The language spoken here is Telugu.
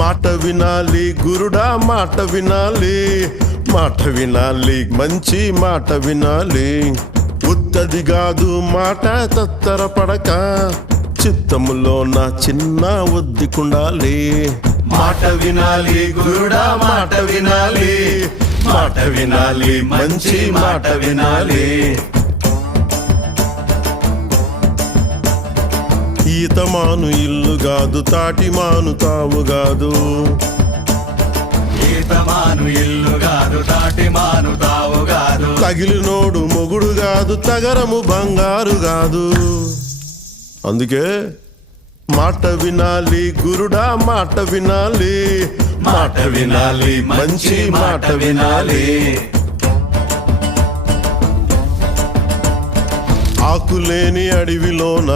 మాట వినాలి గురుడా మాట వినాలి, మాట వినాలి మంచి మాట వినాలి. ఉత్తది కాదు మాట తత్తరపడక, చిత్తములో నా చిన్న ఒద్దికుండాలి. మాట వినాలి గురుడా మాట వినాలి, మాట వినాలి మంచి మాట వినాలి. ఈతమాను ఇల్లు కాదు తాటిమాను తావు కాదు, ఈతమాను ఇల్లు కాదు తాటిమాను తావు కాదు. తగిలినోడు మొగుడు కాదు తగరము బంగారు కాదు. అందుకే మాట వినాలి గురుడా మాట వినాలి, మాట వినాలి మంచి మాట వినాలి. ఆకులేని అడవిలోన